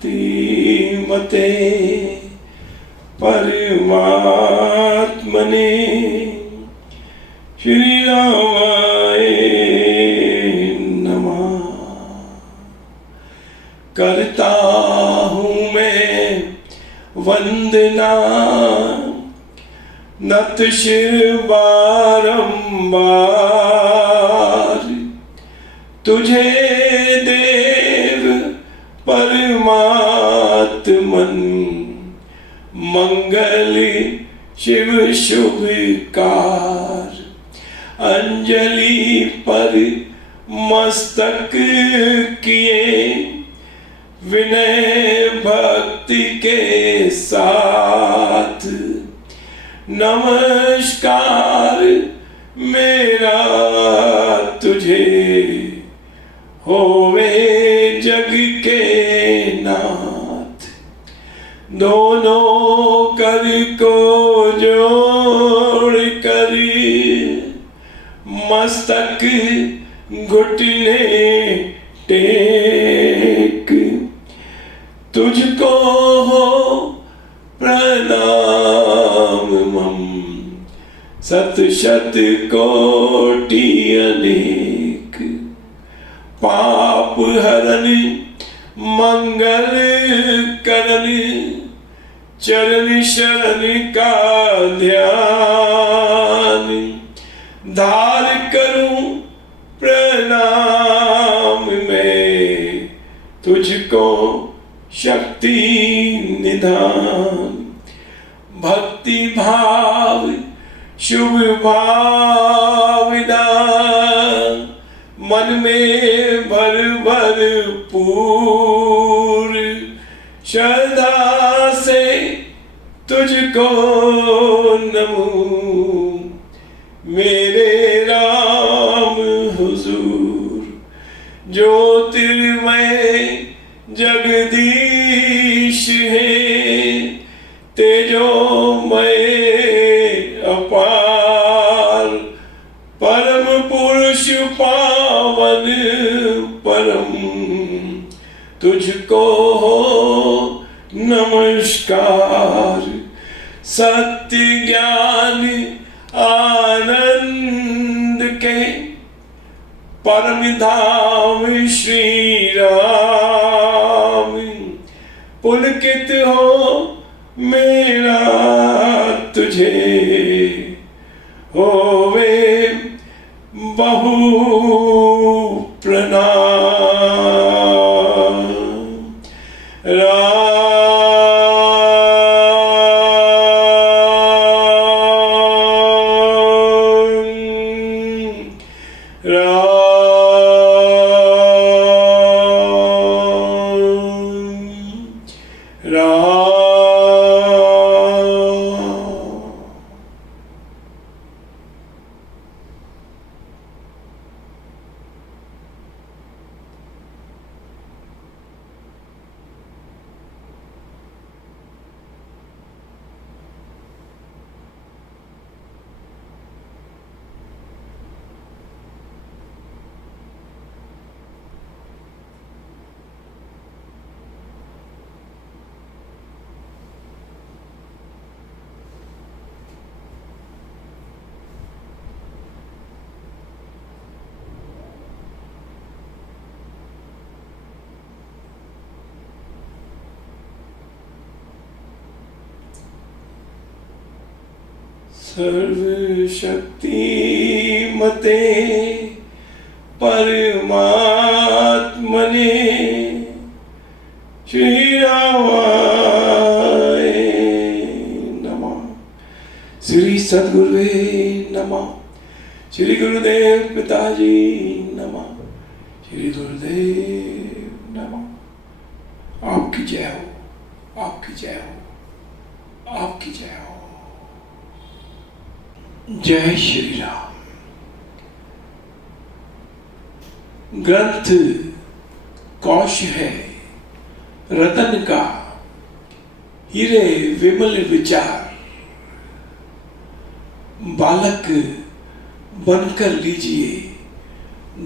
मते परमात्मने श्री रामाय नमः। करता हूँ मैं वंदना नत शिर बारंबार, तुझे देव परमात्मन मंगल शिव शुभकार। अंजलि पर मस्तक किए विनय भक्ति के साथ, नमस्कार मेरा तुझे होवे जग के नाथ। दोनों कर को जोड़ कर मस्तक घुटने टेक, तुझको हो प्रणाम मम सत शत कोटि अनेक। पाप हरन मंगल करन चरण शरण का ध्यान, धार करूं प्रणाम मैं तुझको शक्ति निधान। भक्ति भाव शुभ भावना मन में भर भरपूर, श्रद्धा से तुझको नमूं मेरे राम हुजूर। ज्योतिर्मय जगदीश है तेजोमय अपार, परम पुरुष पावन परम तुझको हो नमस्कार। सत्य ज्ञान आनंद के परम धाम श्री राम, पुलकित हो मेरा तुझे होवे बहु प्रणाम। सर्वशक्ति मते परमात्मने श्री रामाय नमः। श्री सद्गुरुवे नमः। श्री गुरुदेव पिताजी नमः। श्री गुरुदेव नमः। आपकी जय हो, आपकी जय हो, आपकी जय हो। जय श्री राम। ग्रंथ कौश है रतन का हीरे विमल विचार, बालक बनकर लीजिए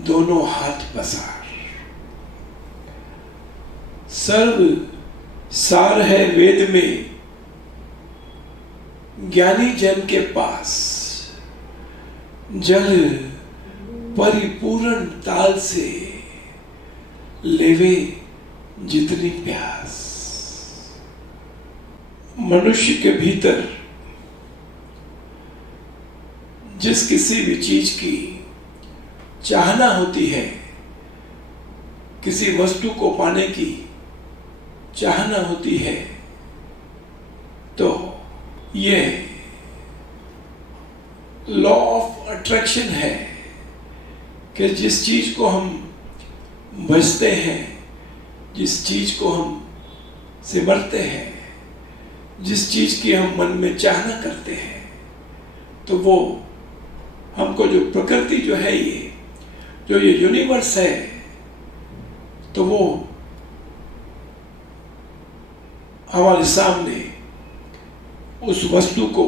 दोनों हाथ पसार। सर्व सार है वेद में ज्ञानी जन के पास, जल परिपूर्ण ताल से लेवे जितनी प्यास। मनुष्य के भीतर जिस किसी भी चीज की चाहना होती है, किसी वस्तु को पाने की चाहना होती है, तो ये लॉ ऑफ अट्रैक्शन है कि जिस चीज को हम बचते हैं, जिस चीज को हम सिमरते हैं, जिस चीज की हम मन में चाहना करते हैं, तो वो हमको जो प्रकृति जो है, ये यूनिवर्स है, तो वो हमारे सामने उस वस्तु को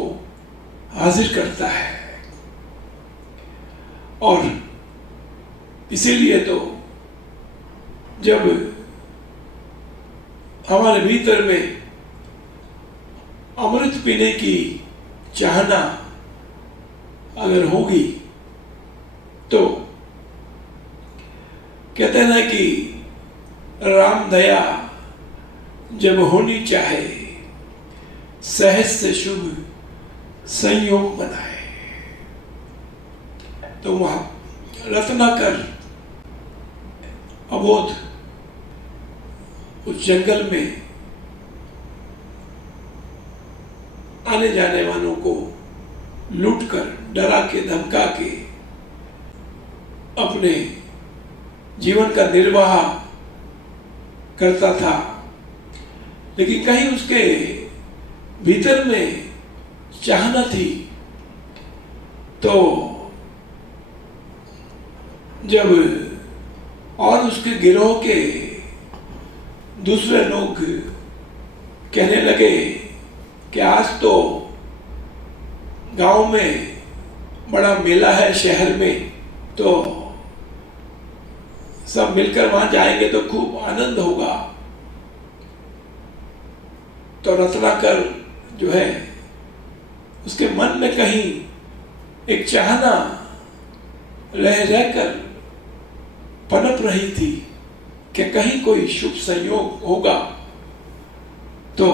हाजिर करता है। और इसीलिए तो जब हमारे भीतर में अमृत पीने की चाहना अगर होगी, तो कहते हैं ना कि राम दया जब होनी चाहे, सहज से शुभ संयोग बनाए। तो वहां रत्नाकर अबोध उस जंगल में आने जाने वालों को लूटकर, डरा के, धमका के अपने जीवन का निर्वाह करता था। लेकिन कहीं उसके भीतर में चाहना थी। तो जब और उसके गिरोह के दूसरे लोग कहने लगे कि आज तो गांव में बड़ा मेला है शहर में, तो सब मिलकर वहां जाएंगे तो खूब आनंद होगा, तो रत्नाकर जो है उसके मन में कहीं एक चाहना रहकर पनप रही थी कि कहीं कोई शुभ संयोग होगा तो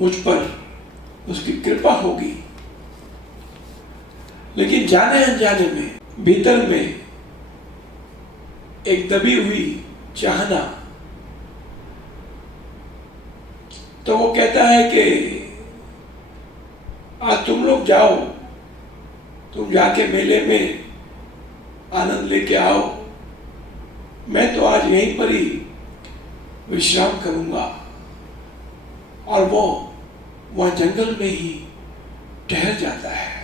मुझ पर उसकी कृपा होगी। लेकिन जाने अनजाने में भीतर में एक दबी हुई चाहना, तो वो कहता है कि आज तुम लोग जाओ, तुम जाके मेले में आनंद लेके आओ, मैं तो आज यहीं पर ही विश्राम करूंगा। और वो वहां जंगल में ही ठहर जाता है।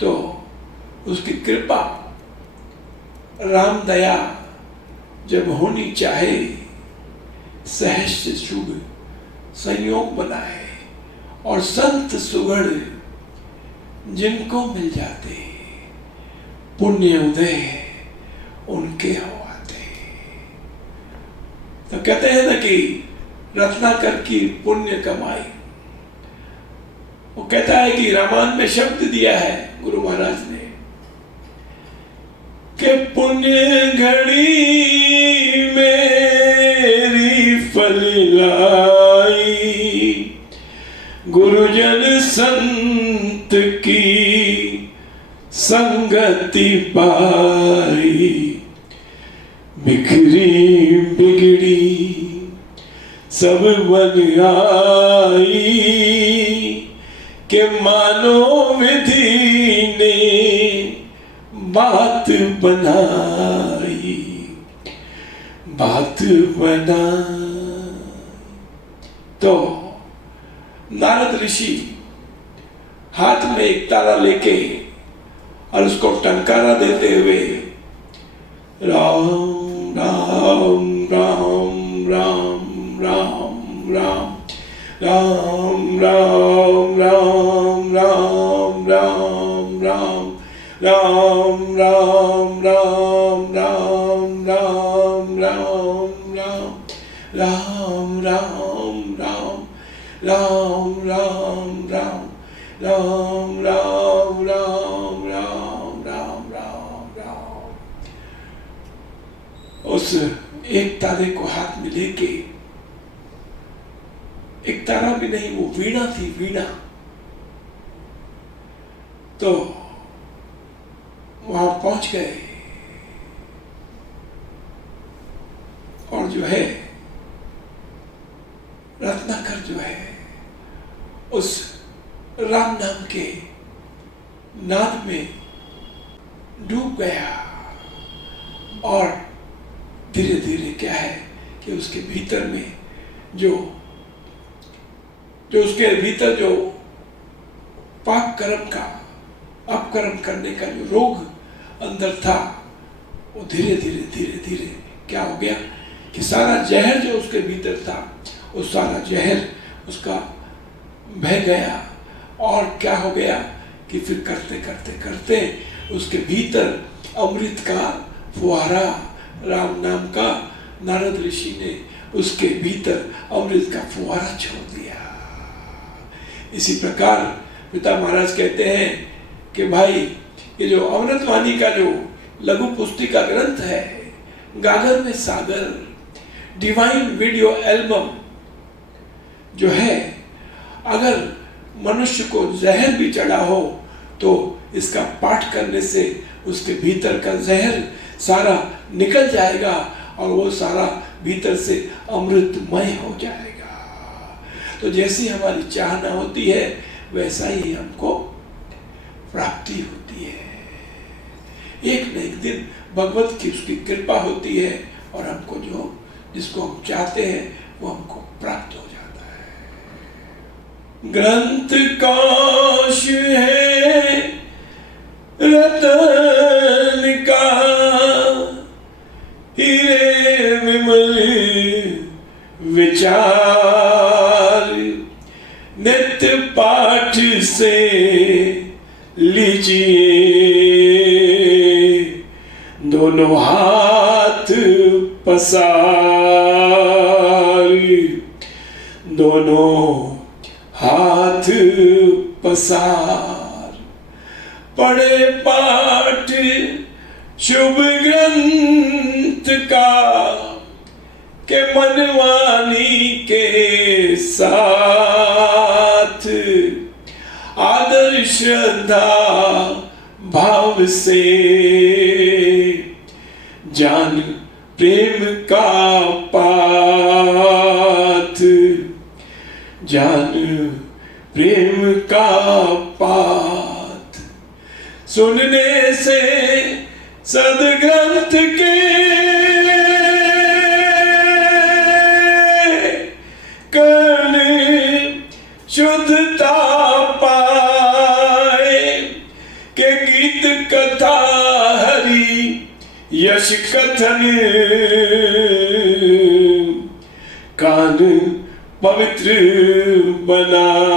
तो उसकी कृपा, राम दया जब होनी चाहे, सहज से शुभ संयोग बनाए, और संत सुगढ़ जिनको मिल जाते, पुण्य उदय उनके हो आते। तो कहते हैं ना कि रत्नाकर की पुण्य कमाई। वो कहता है कि रामायण में शब्द दिया है गुरु महाराज ने कि पुण्य घड़ी मेरी फल लाई, गुरुजन संत की संगति पाई, बिखरी बिगड़ी सब बन आई, के मानो विधि ने बात बनाई, बात बना। तो नारद ऋषि हाथ में एक तारा लेके और उसको टंकारा देते हुए राम राम राम राम राम राम राम राम राम राम राम राम राम राम राम राम राम राम राम राम राम राम राम राम राम राम राम राम राम राम राम राम। उस एक तारे को हाथ में लेके, एक तारा भी नहीं, वो वीणा थी, वीणा, तो वहां पहुंच गए और जो है रत्नाकर जो है उस राम नाम के नाद में डूब गया और धीरे धीरे क्या है कि उसके भीतर में जो उसके भीतर जो पाप कर्म का, अपकर्म करने का जो रोग अंदर था, वो धीरे धीरे धीरे धीरे क्या हो गया कि सारा जहर जो उसके भीतर था, वो सारा जहर उसका बह गया और क्या हो गया कि फिर करते करते करते उसके भीतर अमृत का फुहारा, राम नाम का नारद ऋषि ने उसके भीतर अमृत का फुहारा छोड़ दिया। इसी प्रकार पिता महाराज कहते हैं कि भाई ये जो अमृतवाणी का जो लघु पुस्तिका ग्रंथ है, गागर में सागर, डिवाइन वीडियो एल्बम जो है, अगर मनुष्य को जहर भी चढ़ा हो तो इसका पाठ करने से उसके भीतर का जहर सारा निकल जाएगा और वो सारा भीतर से अमृतमय हो जाएगा। तो जैसी हमारी चाहना होती है वैसा ही हमको प्राप्ति होती है। एक न एक दिन भगवत की उसकी कृपा होती है और हमको जो जिसको हम चाहते हैं वो हमको प्राप्त हो जाता है। ग्रंथ काश है रतन का, हीरे विमल विचार, नित्य पाठ से लीजिए दोनों हाथ पसार, दोनों हाथ पसार, पढ़े पाठ शुभ ग्रंथ का, के मनवानी के साथ आदर श्रद्धा भाव से जान प्रेम का पाथ, जान प्रेम का पाथ। सुनने से सदग्रंथ के कर्ण शुद्धता पाए, के गीत कथा हरि यश कथन, कान पवित्र बनाए,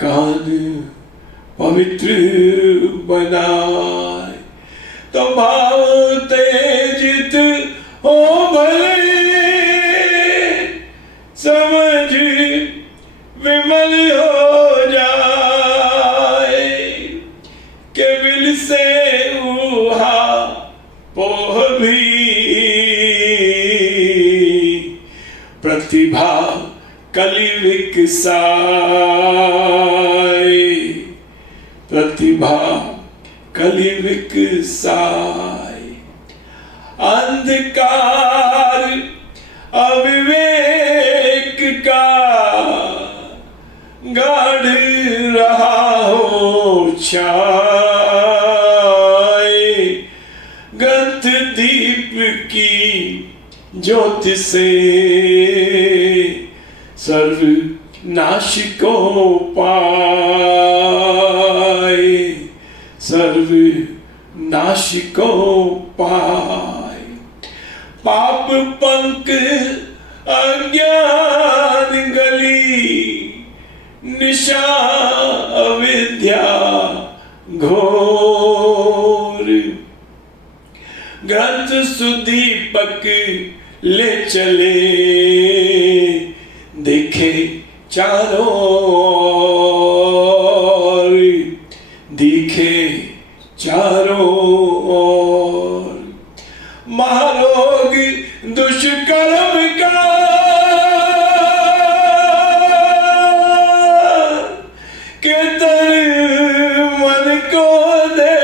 कान पवित्र बनाए। तो भाव तेजित हो भले, समझ विमल हो जाए, केवल से उहा पोह भी प्रतिभा कलि विकसाए, प्रतिभा कलि विकसाए। अंधकार अविवेक का गाढ़ रहा हो छाए, ग्रंथ दीप की ज्योति से सर्व नाश को पाए, सर्व नाश को पाए। पाप पंक अज्ञान गली, निशा अविद्या घोर, ग्रंथ सुदीपक ले चले, देखे चारों ओर, दिखे चारों ओर। महारोग दुष्कर्म का कीर्तन मन को दे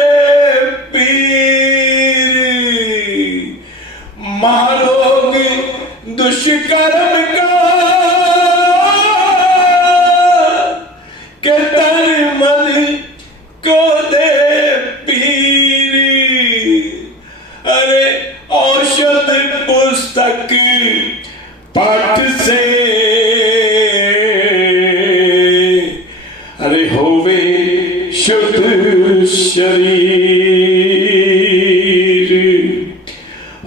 पीर। महारोग दुष्कर्म का कीर्तन मन को दे पीर। अरे औषध पुस्तक पाठ से, अरे होवे शुद्ध शरीर,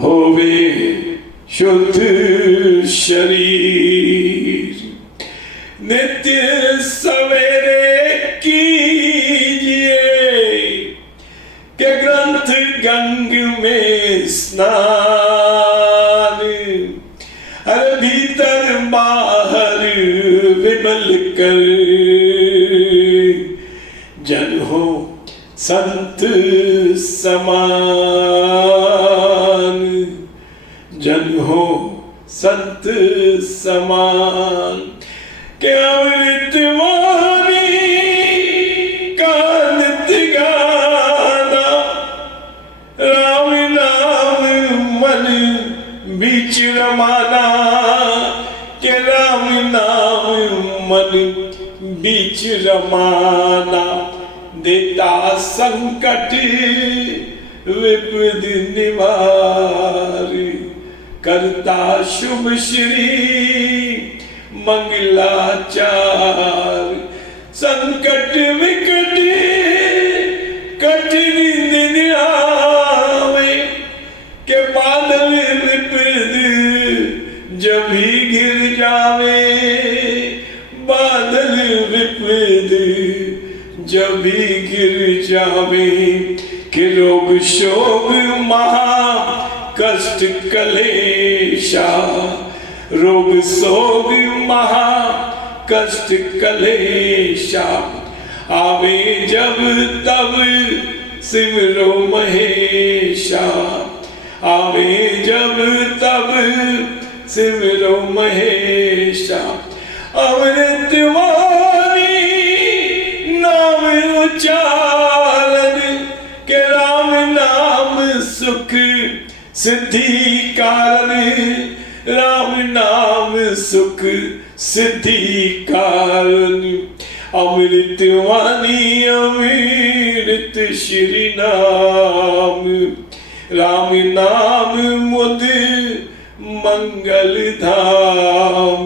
होवे शुद्ध शरीर। नित्य सवेरे कीजिए के ग्रंथ गंग में स्नान। अरे भीतर बाहर विमल कर, जन हो संत समान, जन हो संत समान। के अमृत वाणी का नित्य गाना, राम नाम मन बीच रमाना। के राम नाम मन बीच रमाना, देता संकट विपद निवार। करता शुभ श्री मंगलाचार। संकट विकट कठिन दिन आवे, के बादल विपद जब ही घिर जावे। बादल विपद जब ही गिर जावे। कि रोग शोक महा कष्ट कलेशा, रोग शोक महा कष्ट कलेशा। आवे जब तब सिमरो महेशा, आवे जब तब सिमरो महेशा। अमृत वाणी नाम उच्चारण, के राम नाम सुख सिद्धि कारण। राम नाम सुख सिद्धि कारण। अमृत वाणी अमृत श्री नाम, राम नाम मुद मंगल धाम।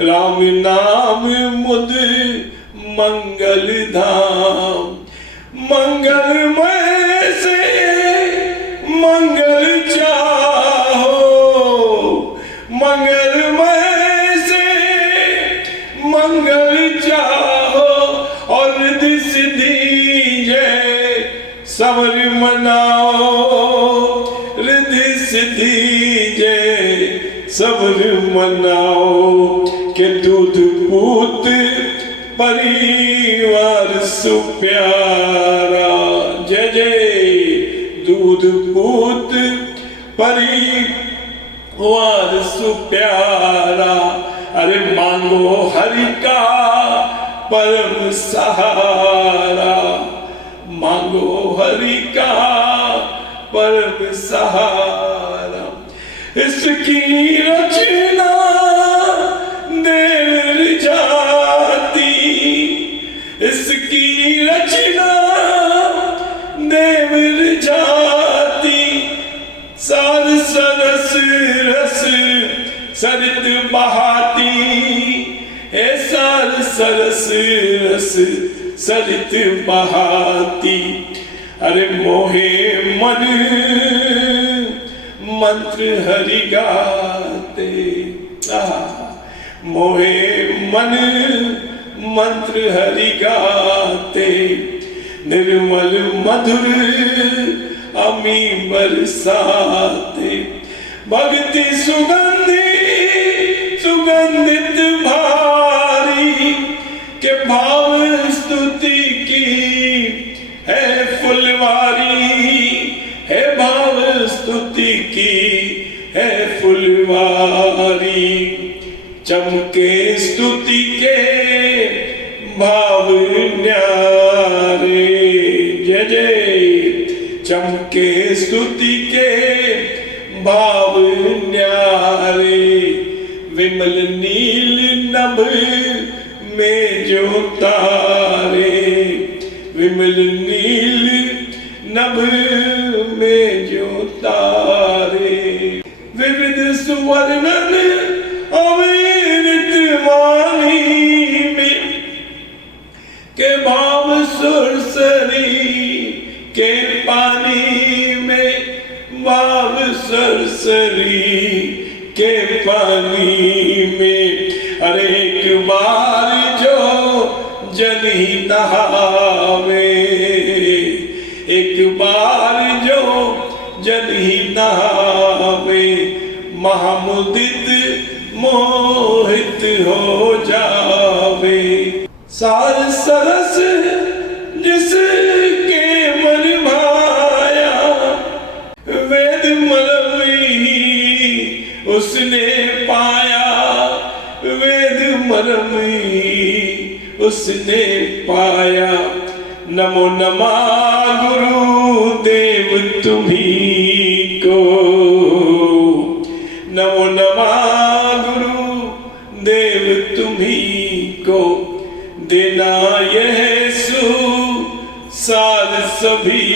राम नाम मुद मंगल धाम। मंगलमय से मंगल चाहो, मंगलमय से मंगल चाहो। और रिद्धि सिद्धि जय समर मनाओ, रिद्धि सिद्धि जय समर मनाओ। के दूध पूत परिवार सुप्यारा, जय जय दूध पूत परिवार सुप्यारा। अरे मांगो हरि का परम सहारा, मांगो हरि का परम सहारा। इसकी रचना देव जाती, इसकी रचना देव जाती। सार सरस रस सरित बहाती, हे सार सरस रस सरित बहाती। अरे मोहे मन मंत्र हरि गाते, मोहे मन मंत्र हरि गाते। निर्मल मधुर अमी बरसाते, भक्ति सुगंधित भारी के भाव स्तुति की है फुलवारी, है भाव स्तुति की है फुलवारी। चमके स्तुति के भाव न्यारे, जय जय। चमके स्तुति के भाव न्यारे, विमल नील नभ में जो तारे, विमल नील नभ में जो तारे। विविध सुवर्णन अमृत वाणी में के भाव सुरसरी के पानी में, भाव सुरसरी के पानी में। अरे एक बार जो जन ही नहावे, एक बार जो जन ही नहावे, महामुदित मोहित हो जावे। सार सरस जिसके मन भाया, वेद मलवी उसने पाया, वेद मलवी उसने पाया। नमो नमा गुरुदेव तुम्ही को, नमो नमा गुरुदेव तुम्ही को। देना यह सुसाद सभी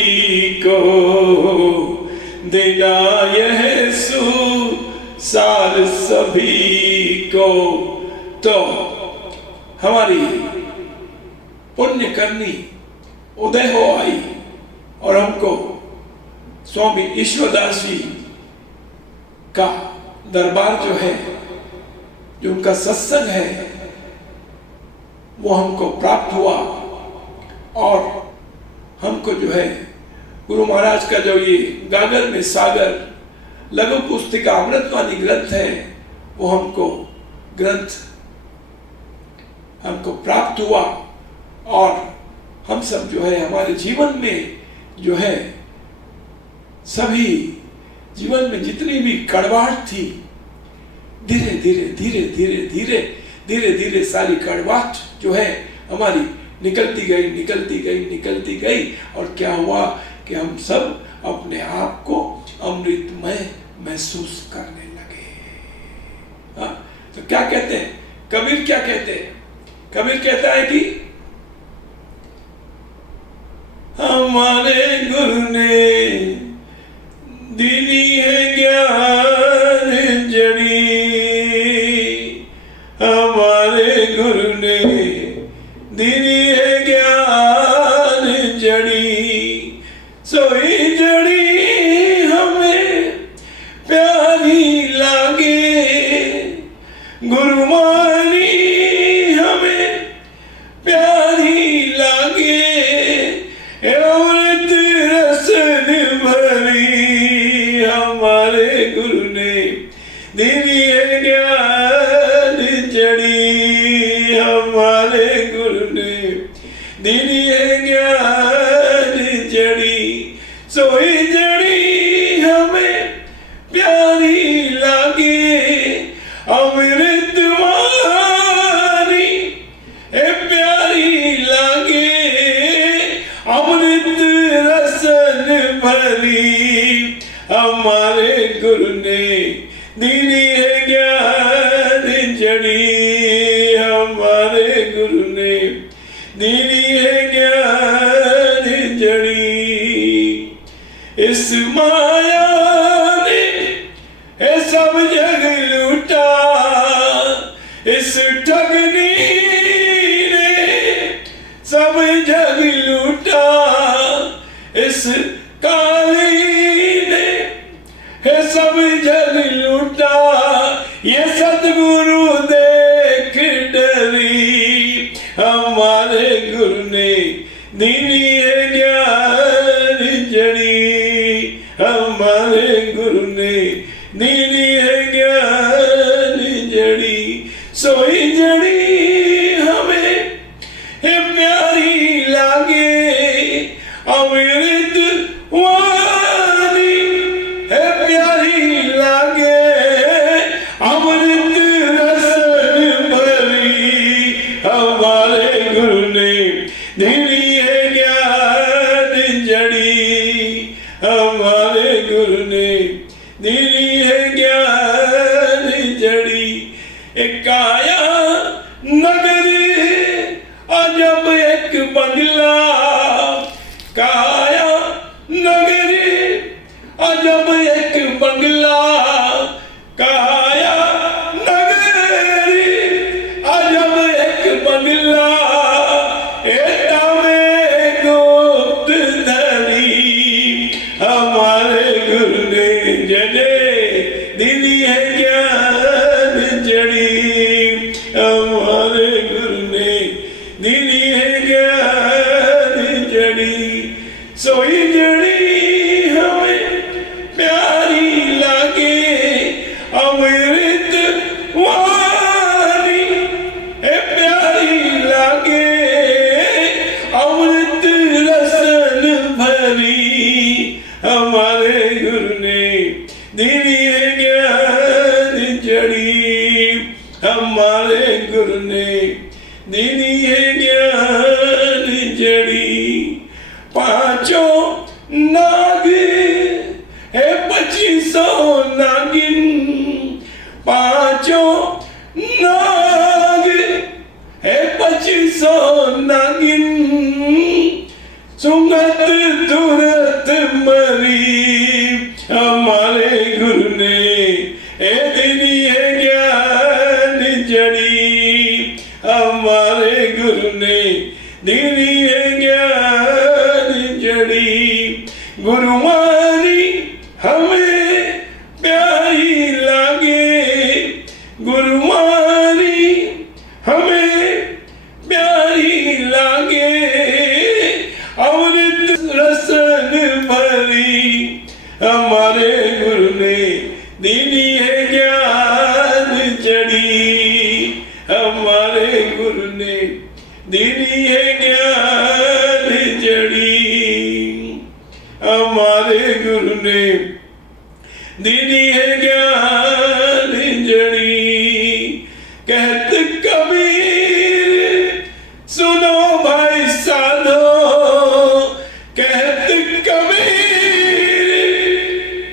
को, देना यह सुसाद सभी को। तो हमारी पुण्य करनी उदय हो आई और हमको स्वामी ईश्वरदास जी का दरबार जो है, जो उनका सत्संग है, वो हमको प्राप्त हुआ। और हमको जो है गुरु महाराज का जो ये गागर में सागर लघु पुस्तिका अमृतवाणी ग्रंथ है, वो हमको ग्रंथ हमको प्राप्त हुआ। और हम सब जो है हमारे जीवन में जो है, सभी जीवन में जितनी भी कड़वाहट थी, धीरे धीरे धीरे धीरे धीरे धीरे धीरे सारी कड़वाहट जो है हमारी निकलती गई, निकलती गई, निकलती गई। और क्या हुआ कि हम सब अपने आप को अमृतमय महसूस करने लगे। हाँ, तो क्या कहते हैं कबीर, क्या कहते हैं कबीर? कहता है कि हमारे गुरु ने दीनी है ज्ञान जड़ी, हमारे गुरु ने दीनी है ज्ञान जड़ी। सोई जड़ी हमें प्यारी लागे, गुरुवाणी हमें प्यारी लागे। अमृत रसन भरी हमारे गुरु ने दीनी है ज्ञान जड़ी, हमारे गुरु ने दीनी है ज्ञान जड़ी। सोई जड़ी हमें प्यारी लागे, अमृत वाणी प्यारी लागे। अमृत रसन भरी हमारे गुरु ने दीनी है ज्ञान जड़ी, हमारे गुरु ने दीनी है ज्ञान जड़ी। इस माया ने है सब जग लूटा, इस ठगनी ने सब जग लूटा। इस काली ने है सब जग लूटा। ये सतगुरु देख डरी हमारे गुरु ने दीनी है ज्ञान जड़ी। है ज्ञान जड़ी, एक काया नगरी अजब एक बंगला, काया नगरी अजब एक बंगला, काया नगरी अजब एक बंगला, एटा में गुप्त धनी हमारे गुरु ने जने दिली है ज्ञान जड़ी, हमारे गुरु ने दिली है ज्ञान जड़ी, सोई जड़ी हमें प्यारी लागे अमृत वाणी, ए प्यारी लागे अमृत रसन भरी, हमारे गुरु ने दिली है ज्ञान जड़ी, हमारे गुरु ने दिली है ज्ञान जड़ी, पांचों नाग है 2500 नागिन, पांचों नाग है 2500 नागिन, सुंगत तुरत मरी, हमारे गुरु ने ए दिली है ज्ञान जड़ी, हमारे गुरु ने दिली है ज्ञान जड़ी, गुरुवाणी हमें प्यारी लागे, गुरुवाणी हमें प्यारी लागे अमृत रसन भरी, हमारे गुरु ने दिली है ज्ञान जड़ी, हमारे गुरु ने दिली है ज्ञान जड़ी, हमारे गुरु ने दिली है ज्ञान जड़ी, कहत कबीर सुनो भाई साधो, कहत कबीर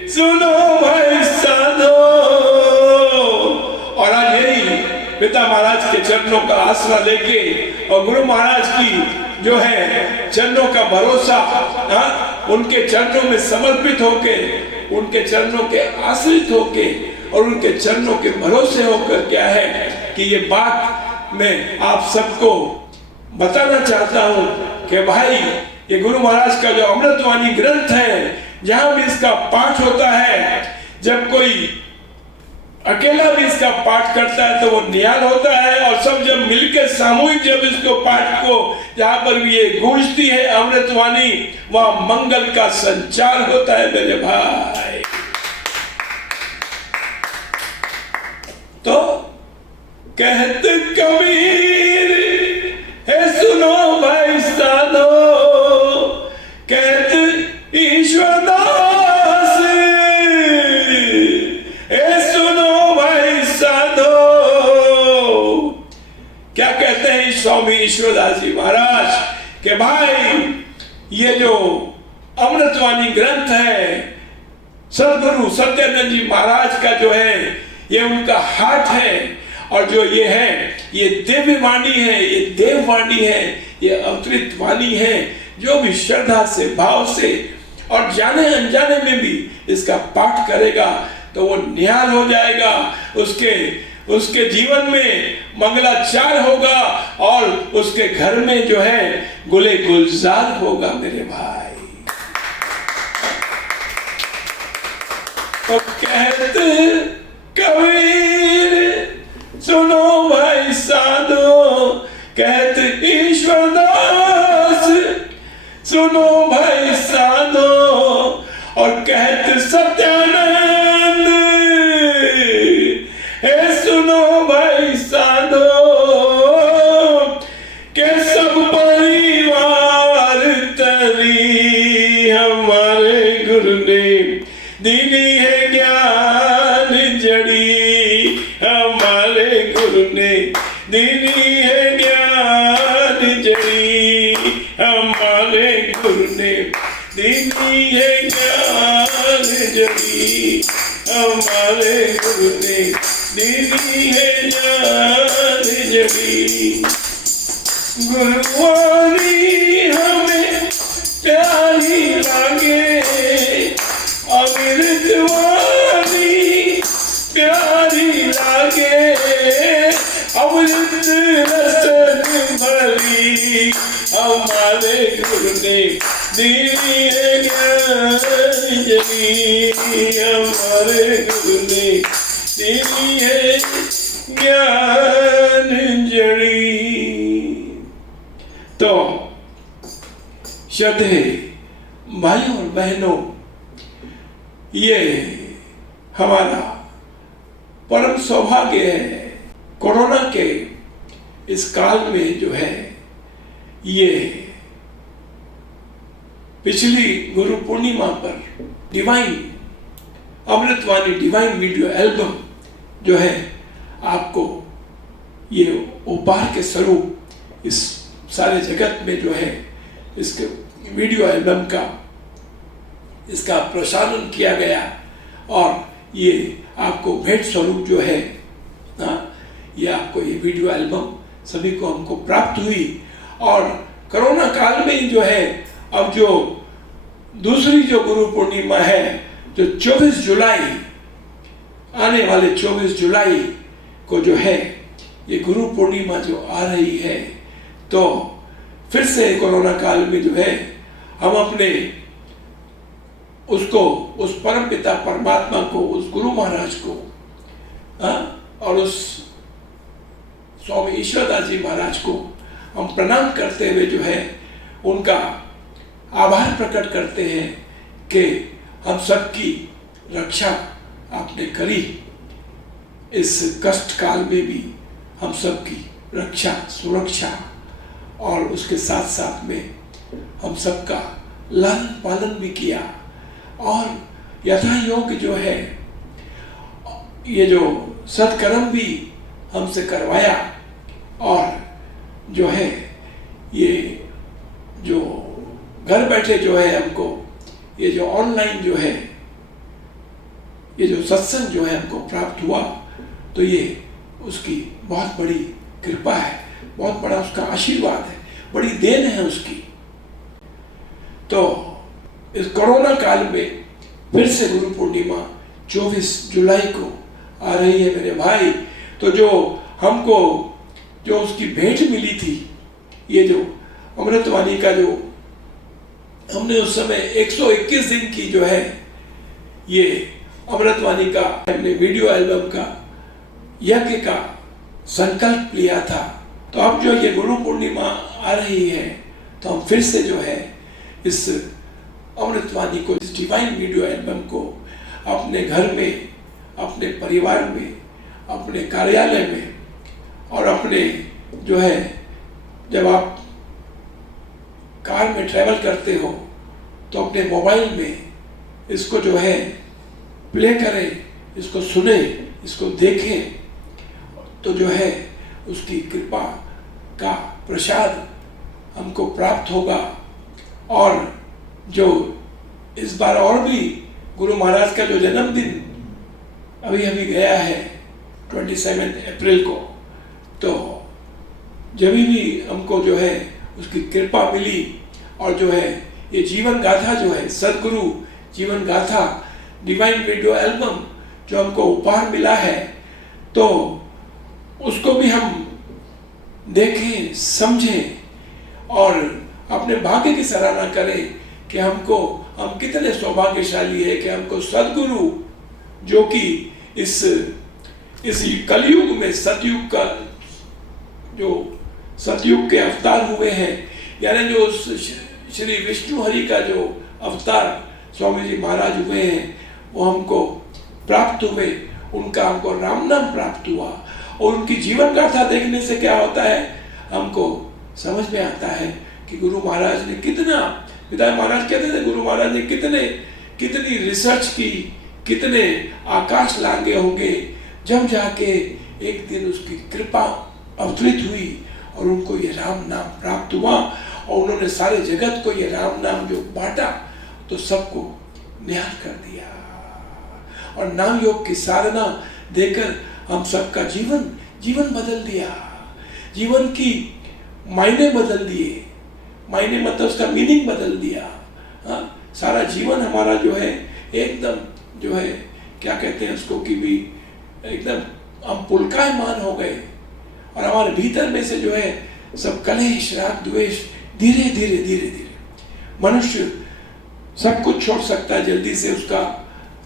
सुनो भाई साधो, और आज यही पिता महाराज के चरणों का आसरा लेके और गुरु महाराज की जो है चरणों का भरोसा, उनके चरणों में समर्पित होके, उनके चरणों के आश्रित होके और उनके चरणों के भरोसे होकर क्या है कि ये बात मैं आप सबको बताना चाहता हूं कि भाई ये गुरु महाराज का जो अमृतवाणी ग्रंथ है, जहां भी इसका पाठ होता है, जब कोई अकेला भी इसका पाठ करता है तो वो निहाल होता है, और सब जब मिलकर सामूहिक जब इसको पाठ को जहां पर भी ये गूंजती है अमृतवाणी, वहां मंगल का संचार होता है मेरे भाई। तो कहत कबीर है सुनो भाई साधो, कहत ईश्वरदास है सुनो भाई साधो, क्या कहते हैं स्वामी ईश्वरदास जी महाराज कि भाई ये जो अमृतवाणी ग्रंथ है, सदगुरु सत्यानंद जी महाराज का जो है ये उनका हाथ है, और जो ये है ये दिव्य वाणी है, ये देववाणी है, ये अवतरित वाणी है। जो भी श्रद्धा से, भाव से और जाने अनजाने में भी इसका पाठ करेगा तो वो निहाल हो जाएगा, उसके जीवन में मंगलाचार होगा और उसके घर में जो है गुले गुलजार होगा मेरे भाई। तो कहते कबीर सुनो भाई साधो, कहते ईश्वरदास सुनो भाई साधो, और कहते सत्यानंद हे सुनो भाई साधो, के सब परिवार तरी हमारे गुरु ने दिली है ज्ञान जड़ी, हमारे गुरु ने दिली है ज्ञान जड़ी, हमारे गुरु ने दिली है ज्ञान जड़ी, हमारे गुरु ने दीदी है ज्ञान जड़ी। गुरुवाणी हमें प्यारी लागे, अमृत वाणी प्यारी लागे, अमृत रसन भरी हमारे गुरु ने दीदी है ज्ञान जड़ी। हमारे गुरु ने दीदी है ज्ञान जड़ी। तो श्रद्धे भाइयों और बहनों, ये हमारा परम सौभाग्य है कोरोना के इस काल में जो है, ये पिछली गुरु पूर्णिमा पर डिवाइन अमृतवाणी डिवाइन वीडियो एल्बम जो है आपको ये उपहार के स्वरूप इस सारे जगत में जो है इसके वीडियो एल्बम का इसका प्रसारण किया गया और ये आपको भेंट स्वरूप जो है ये आपको ये वीडियो एल्बम सभी को हमको प्राप्त हुई। और कोरोना काल में जो है अब जो दूसरी जो गुरु पूर्णिमा है जो 24 जुलाई आने वाले 24 जुलाई को जो है ये गुरु पूर्णिमा जो आ रही है, तो फिर से कोरोना काल में जो है हम अपने उसको उस परम पिता परमात्मा को उस गुरु महाराज को और उस स्वामी ईश्वरदास जी महाराज को हम प्रणाम करते हुए जो है उनका आभार प्रकट करते हैं कि हम सबकी रक्षा आपने करी। इस कष्ट काल में भी हम सबकी रक्षा सुरक्षा और उसके साथ साथ में हम सबका लालन पालन भी किया और यथा योग्य जो है ये जो सत्कर्म भी हमसे करवाया और जो है ये जो घर बैठे जो है हमको ये जो ऑनलाइन जो है ये जो सत्संग जो है हमको प्राप्त हुआ, तो ये उसकी बहुत बड़ी कृपा है, बहुत बड़ा उसका आशीर्वाद है, बड़ी देन है उसकी। तो इस कोरोना काल में फिर से गुरु पूर्णिमा 24 जुलाई को आ रही है मेरे भाई। तो जो हमको जो उसकी भेंट मिली थी, ये जो अमृतवाणी का जो हमने उस समय 121 दिन की जो है ये अमृतवाणी का हमने वीडियो एल्बम का यज्ञ का संकल्प लिया था, तो अब जो ये गुरु पूर्णिमा आ रही है तो हम फिर से जो है इस अमृतवाणी को इस डिवाइन वीडियो एल्बम को अपने घर में, अपने परिवार में, अपने कार्यालय में और अपने जो है जब आप कार में ट्रैवल करते हो तो अपने मोबाइल में इसको जो है प्ले करें, इसको सुने, इसको देखें, तो जो है उसकी कृपा का प्रसाद हमको प्राप्त होगा। और जो इस बार और भी गुरु महाराज का जो जन्मदिन अभी अभी गया है 27 अप्रैल को, तो जब भी हमको जो है उसकी कृपा मिली और जो है ये जीवन गाथा जो है सदगुरु जीवन गाथा डिवाइन वीडियो एल्बम जो हमको उपहार मिला है, तो उसको भी हम देखें, समझें और अपने भाग्य की सराहना करें कि हम कितने सौभाग्यशाली है कि हमको सदगुरु जो कि इस कलयुग में सतयुग का जो सतयुग के अवतार हुए हैं, यानी जो श्री विष्णु हरि का जो अवतार स्वामी जी महाराज हुए हैं वो हमको प्राप्त हुए, उनका हमको राम नाम प्राप्त हुआ। और उनकी जीवन गाथा देखने से क्या होता है, हमको समझ में आता है कि गुरु महाराज ने कितना, पिता महाराज कहते थे गुरु महाराज ने कितनी रिसर्च की, कितने आकाश लांगे होंगे, जब जाके एक दिन उसकी कृपा अवतरित हुई और उनको ये राम नाम प्राप्त हुआ और उन्होंने सारे जगत को ये राम नाम जो बांटा तो सबको निहाल कर दिया। और नाम योग की साधना देकर हम सबका जीवन बदल दिया, जीवन की मायने बदल दिए, मायने मतलब उसका मीनिंग बदल दिया। हाँ, सारा जीवन हमारा जो है एकदम जो है क्या कहते हैं उसको कि भी एकदम हम पुलकायमान हो गए, और हमारे भीतर में से जो है सब कलेश राग द्वेष धीरे धीरे धीरे धीरे, मनुष्य सब कुछ छोड़ सकता है जल्दी से, उसका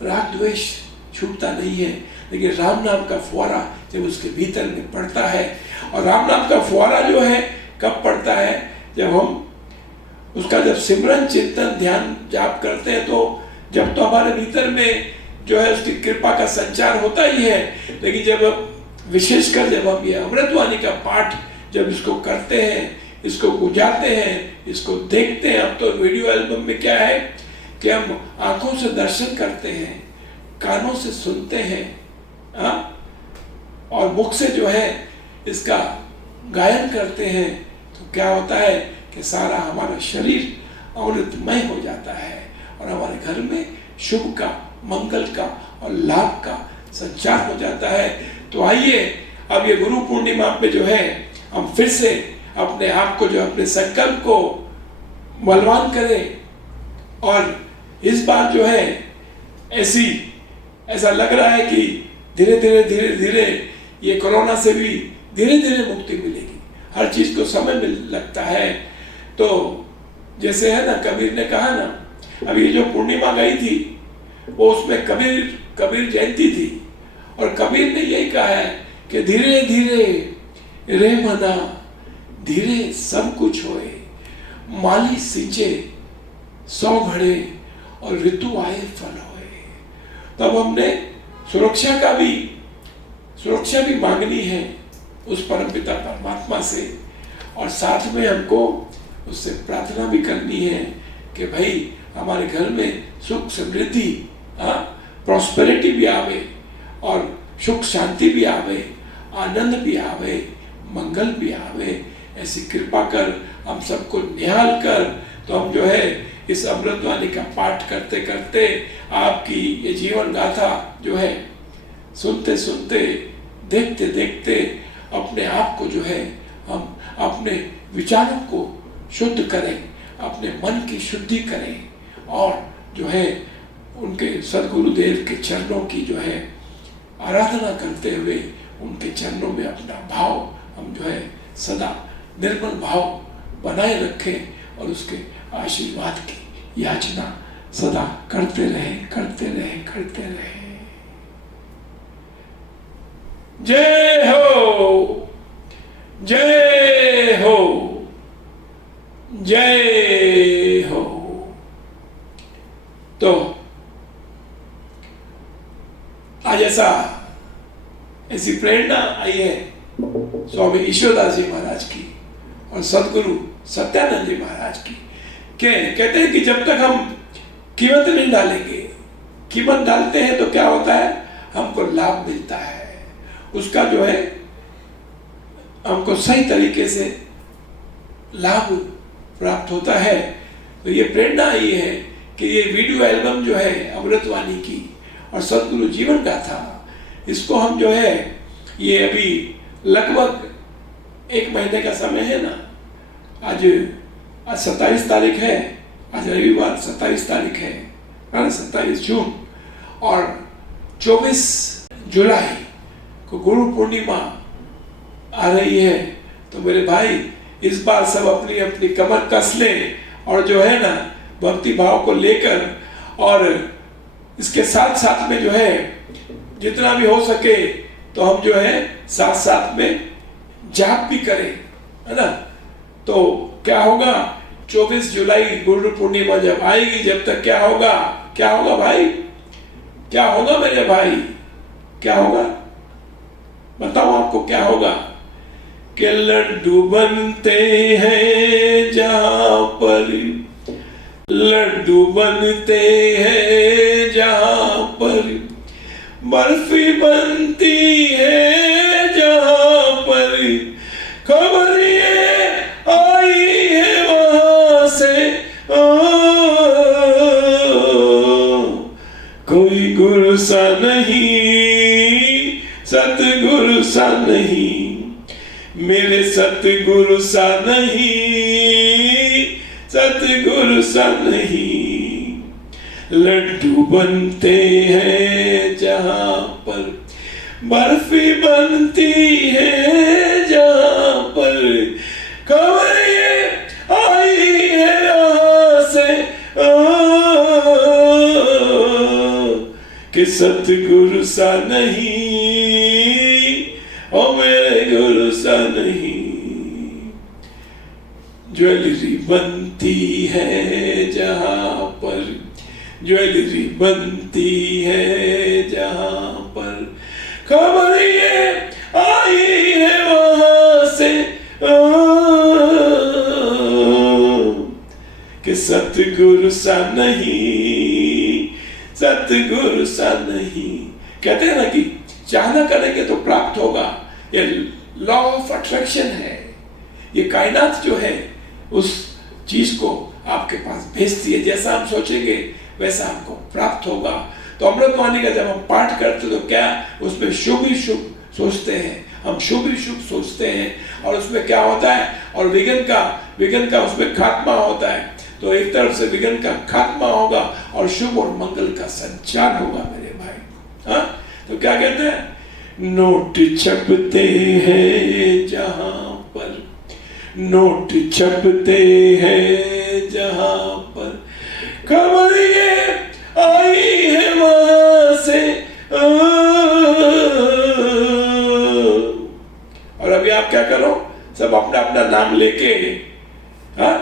राग द्वेष छूटता नहीं है, लेकिन राम नाम का फुहारा जब उसके भीतर में पड़ता है, और राम नाम का फुहारा जो है कब पड़ता है, जब हम उसका जब सिमरन चिंतन ध्यान जाप करते हैं, तो जब तो हमारे भीतर में जो है उसकी कृपा का संचार होता ही है, लेकिन जब विशेषकर जब हम ये अमृतवाणी का पाठ जब इसको करते हैं, इसको गुजारते हैं, इसको देखते हैं, अब तो वीडियो एल्बम में क्या है कि हम आंखों से दर्शन करते हैं, कानों से सुनते हैं, और मुख से जो है इसका गायन करते हैं, तो क्या होता है कि सारा हमारा शरीर अमृतमय हो जाता है, और हमारे घर में शुभ का, मंगल का और लाभ का संचार हो जाता है। तो आइए अब ये गुरु पूर्णिमा पे जो है हम फिर से अपने आप को जो अपने संकल्प को बलवान करें, और इस बार जो है ऐसा लग रहा है कि धीरे धीरे ये कोरोना से भी धीरे धीरे मुक्ति मिलेगी। हर चीज को समय मिल लगता है। तो जैसे है ना, कबीर ने कहा ना, अभी जो पूर्णिमा गई थी वो उसमें कबीर जयंती थी, और कबीर ने यही कहा है कि धीरे धीरे रे मना धीरे सब कुछ होए, माली सिंचे 100 घड़े और ऋतु आए फल होए। तब हमने सुरक्षा भी मांगनी है उस परमपिता परमात्मा से, और साथ में हमको उससे प्रार्थना भी करनी है कि भाई हमारे घर में सुख समृद्धि, प्रॉस्पेरिटी भी आवे, और सुख शांति भी आवे, आनंद भी आवे, मंगल भी आवे। ऐसी कृपा कर हम सबको निहाल कर, तो हम जो है इस अमृतवाणी का पाठ करते करते आपकी ये जीवन गाथा जो है सुनते सुनते, देखते देखते अपने आप को जो है हम अपने विचारों को शुद्ध करें, अपने मन की शुद्धि करें, और जो है उनके सद्गुरुदेव के चरणों की जो है आराधना करते हुए उनके चरणों में अपना भाव हम जो है सदा निर्मल भाव बनाए रखें, और उसके आशीर्वाद की याचना सदा करते रहे। जय हो, जय हो, जय हो। तो आज ऐसी प्रेरणा आई है स्वामी ईश्वरदास जी महाराज की और सदगुरु सत्यानंद जी महाराज की, कहते हैं कि जब तक हम कीमत नहीं डालेंगे, कीमत डालते हैं तो क्या होता है, हमको लाभ मिलता है, उसका जो है हमको सही तरीके से लाभ प्राप्त होता है। तो ये प्रेरणा आई है कि ये वीडियो एल्बम जो है अमृतवाणी की और सदगुरु जीवन गाथा, इसको हम जो है ये अभी लगभग 1 महीने का समय है ना, आज 27 तारीख है, आज रविवार 27 तारीख है, 27 जून, और 24 जुलाई को गुरु पूर्णिमा आ रही है। तो मेरे भाई इस बार सब अपनी अपनी कमर कस लें, और जो है ना भक्ति भाव को लेकर, और इसके साथ साथ में जो है जितना भी हो सके तो हम जो है साथ साथ में जाप भी करें, है ना। तो क्या होगा, 24 जुलाई गुरु पूर्णिमा जब आएगी, जब तक क्या होगा भाई, क्या होगा मेरे भाई, क्या होगा बताओ आपको क्या होगा, कि लड्डू बनते हैं जहां पर, लड्डू बनते हैं जहां पर, बर्फी बनती है जहां पर, खबर ये आई है वहां से, कोई गुरु सा सतगुरु सा नहीं, मेरे सतगुरु सा नहीं, सतगुरु सा नहीं। लड्डू बनते हैं जहां पर, बर्फी बनती है जहां पर, खबर ये आई है यहाँ से कि सतगुरु सा नहीं, ओ मेरे गुरु सा नहीं। ज्वेलरी बनती है जहां पर, ज्वेलरी बनती है जहां पर, खबर ये आई है वहां से कि सतगुरु सा नहीं, सतगुरु सा नहीं। कहते हैं ना कि चाहना करेंगे तो प्राप्त होगा, ये लॉ ऑफ अट्रैक्शन है। ये कायनात जो है उस चीज को आपके पास भेजती है, जैसा हम सोचेंगे वैसा हमको प्राप्त होगा। तो अमृतवाणी का जब हम पाठ करते तो क्या उसमें शुभ ही शुभ सोचते हैं, हम शुभ ही शुभ सोचते हैं, और उसमें क्या होता है, और विघ्न का उसमें खात्मा होता है। तो एक तरफ से विघ्न का खात्मा होगा और शुभ और मंगल का संचार होगा मेरे भाई। हाँ, तो क्या कहते हैं, नोट छपते हैं जहां पर, नोट छपते हैं जहां पर, खबर ये आई है वहां से। और अभी आप क्या करो, सब अपना अपना नाम लेके हाँ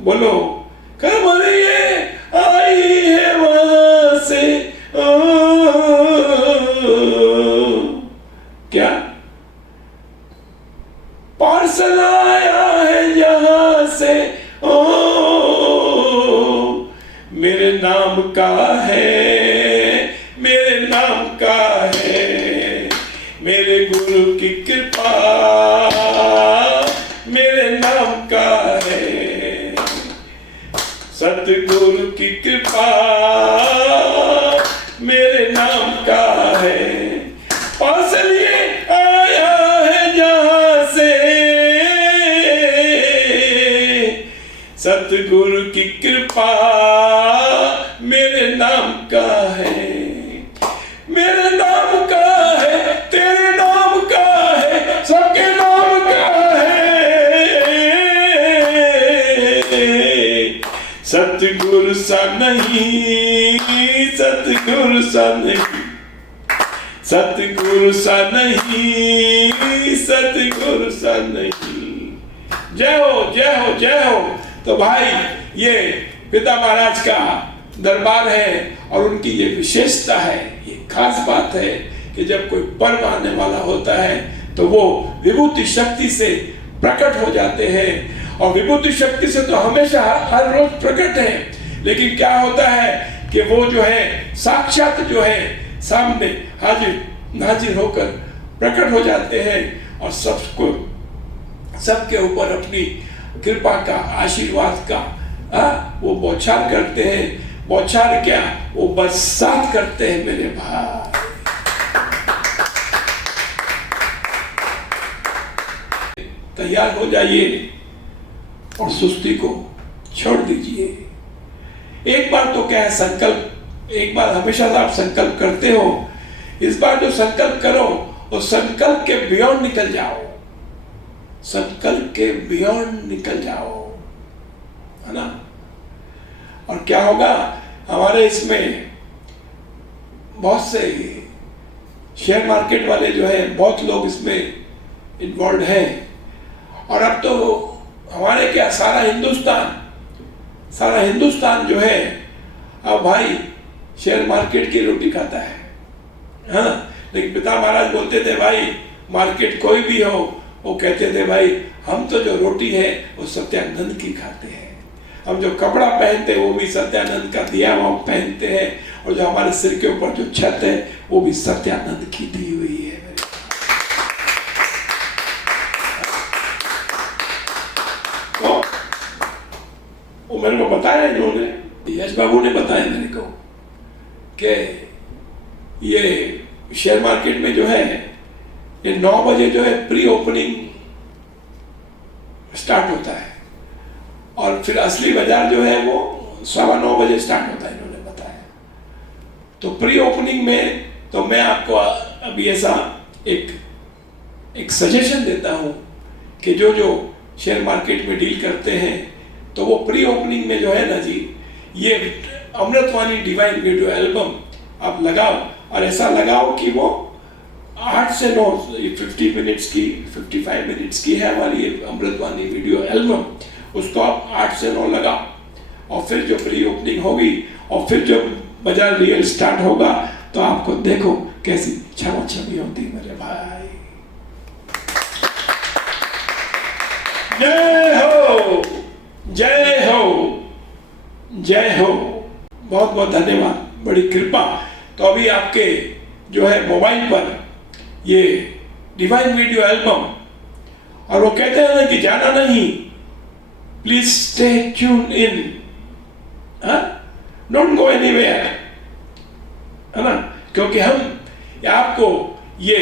बोलो, खबर ये आई है वहां से। क्या पार्सल आया है यहां से, मेरे नाम का है, मेरे नाम का है, मेरे गुरु की कृपा मेरे नाम का है, सतगुरु की कृपा मेरे नाम का है। पार्सल ये आया है जहां से, सतगुरु की कृपा मेरे नाम का है, मेरे नाम का है, तेरे नाम का है, सबके नाम का है। सतगुरु सा नहीं, सतगुरु सा नहीं, सतगुरु सा नहीं, सतगुरु सा नहीं। जय हो, जय हो, जय हो। तो भाई ये पिता महाराज का दरबार है और उनकी ये विशेषता है, ये खास बात है कि जब कोई पर्व आने वाला होता है तो वो विभूति शक्ति से प्रकट हो जाते हैं। और विभूति शक्ति से तो हमेशा हर रोज प्रकट है, लेकिन क्या होता है कि वो जो है साक्षात जो है सामने हाजिर होकर प्रकट हो जाते हैं और सबको सबके ऊपर अपनी कृपा का आशीर्वाद का वो बौछार करते हैं। बौछार क्या, वो बरसात करते हैं मेरे भाई। तैयार हो जाइए और सुस्ती को छोड़ दीजिए। एक बार तो क्या है, संकल्प एक बार हमेशा से आप संकल्प करते हो, इस बार जो संकल्प करो वो संकल्प के बियॉन्ड निकल जाओ, संकल्प के बियॉन्ड निकल जाओ, है ना। और क्या होगा, हमारे इसमें बहुत से शेयर मार्केट वाले जो है बहुत लोग इसमें इन्वॉल्व हैं। और अब तो हमारे क्या सारा हिंदुस्तान जो है अब भाई शेयर मार्केट की रोटी खाता है। हाँ, लेकिन पिता महाराज बोलते थे भाई मार्केट कोई भी हो, वो कहते थे भाई हम तो जो रोटी है वो सत्यानंद की खाते हैं, हम जो कपड़ा पहनते हैं वो भी सत्यानंद का दिया हुआ पहनते हैं, और जो हमारे सिर के ऊपर जो छत है वो भी सत्यानंद की दी हुई है। तो वो मेरे को बताया इन्होंने, यश बाबू ने बताया मेरे को कि ये शेयर मार्केट में जो है ये 9 बजे जो है प्री ओपनिंग स्टार्ट होता है और फिर असली बाजार जो है वो 9:15 बजे स्टार्ट होता है, इन्होंने बताया। तो प्री ओपनिंग में तो मैं आपको अभी ऐसा एक सजेशन देता हूं कि जो शेयर मार्केट में डील करते हैं तो वो प्री ओपनिंग में जो है ना जी, ये अमृतवाणी डिवाइन वीडियो एल्बम आप लगाओ और ऐसा लगाओ कि वो 8 से 9 50 मिनट्स की 55 मिनट्स की है हमारी ये अमृतवाणी वीडियो एल्बम, उसको आप 8 से 9 लगाओ और फिर जो प्री ओपनिंग होगी और फिर जब बाजार रियल स्टार्ट होगा तो आपको देखो कैसी छमी होती मेरे भाई। जय हो, जय हो, जय हो, बहुत बहुत धन्यवाद, बड़ी कृपा। तो अभी आपके जो है मोबाइल पर ये डिवाइन वीडियो एल्बम, और वो कहते हैं ना कि जाना नहीं, please stay tune in, don't go anywhere, है ना, क्योंकि हम आपको ये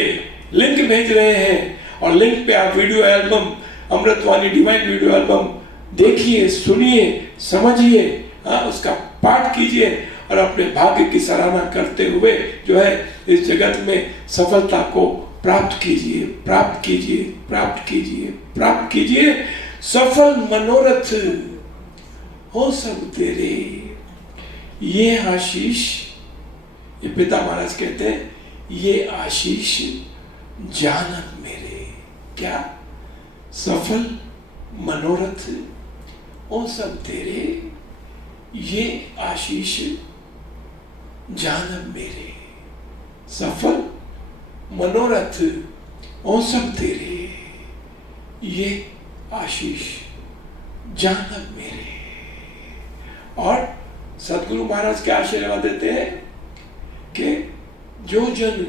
लिंक भेज रहे हैं और लिंक पे आप video album Amritvani divine video album देखिए, सुनिए, समझिए, उसका पाठ कीजिए और अपने भाग्य की सराहना करते हुए जो है इस जगत में सफलता को प्राप्त कीजिए, प्राप्त कीजिए, प्राप्त कीजिए, प्राप्त कीजिए। सफल मनोरथ हो सब तेरे, ये आशीष, ये पिता महाराज कहते हैं, ये आशीष जानन मेरे, क्या सफल मनोरथ ओ सब तेरे, ये आशीष जानब मेरे, सफल मनोरथ ओ सब तेरे, ये आशीष जानब मेरे। और सदगुरु महाराज के आशीर्वाद देते हैं कि जो जन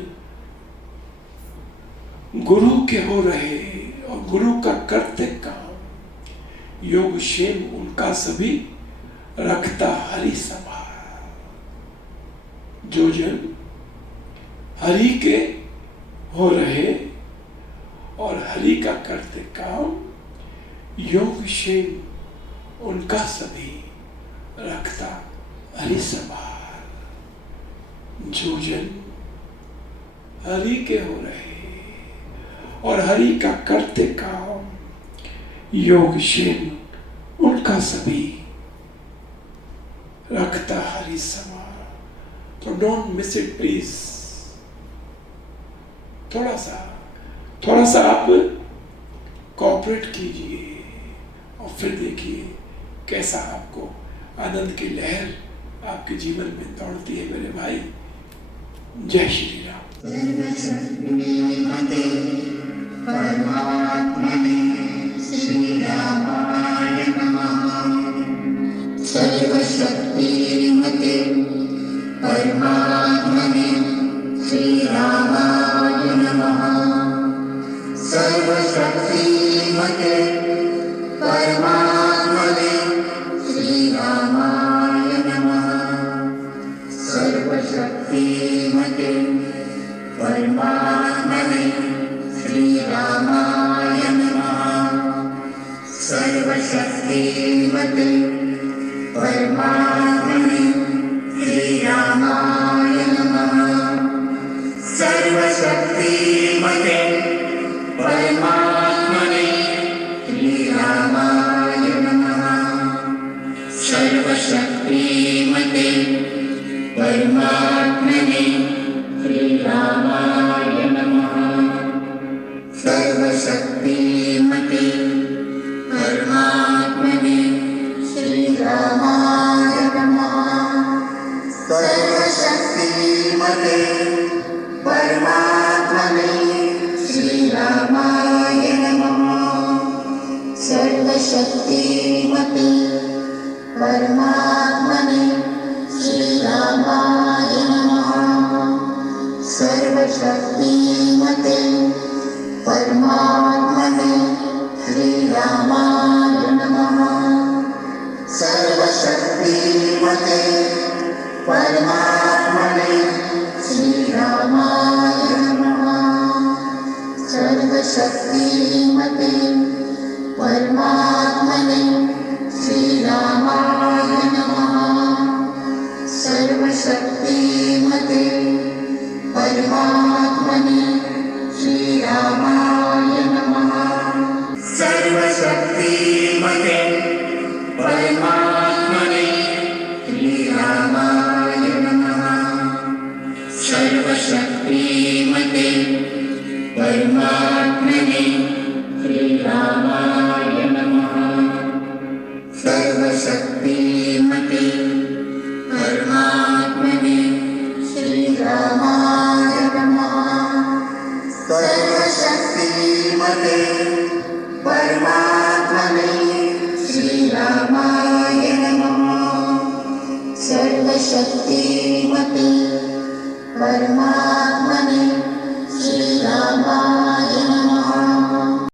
गुरु के हो रहे और गुरु का करते काम, योग क्षेम उनका सभी रखता हरि संभाल। जो जन हरि के हो रहे और हरि का करते काम, योग क्षेम उनका सभी रखता हरि संभाल। जो जन हरि के हो रहे और हरि का करते काम, योग क्षेम उनका सभी रखता हरि संभाल। तो डोंट मिस इट प्लीज। थोड़ा सा आप कोऑपरेट कीजिए और फिर देखिए कैसा आपको आनंद की लहर आपके जीवन में दौड़ती है मेरे भाई। जय श्री राम। परमात्मने श्री रामाय नमः। सर्वशक्तिमते परमात्मने श्री रामाय नमः। सर्वशक्तिमते परमात्मने श्री रामाय नमः। सर्वशक्तिमते परमात्मने श्री रामाय नमः। सर्वशक्तिमते परमात्मने श्री रामाय नमः। सर्वशक्तिमते परमात्मने श्री रामाय नमः। सर्वशक्तिमते परमात्मने श्री रामाय नमः। सर्वशक्तिमते परमात्मने श्री रामाय नमः। सर्वशक्तिमते परमात्मने श्री रामाय नमः। सर्वशक्तिमते परमात्मने श्री रामाय नमः। सर्वशक्तिमते परमात्मने श्री रामाय नमः। सर्वशक्तिमते परमात्मने श्री रामाय सर्वशक्तिमते परमात्मने श्रीरामाय नमः सर्वशक्तिमते परमात्मने श्रीरामाय नमः सर्वशक्तिमते परमात्मने श्रीरामाय नमः सर्वशक्तिमते परमात्मने श्रीरामाय नमः सर्वशक्तिमते परमात्मने श्रीरामाय नमः सर्वशक्तिमते परमात्मने श्रीरामाय नमः सर्वशक्ति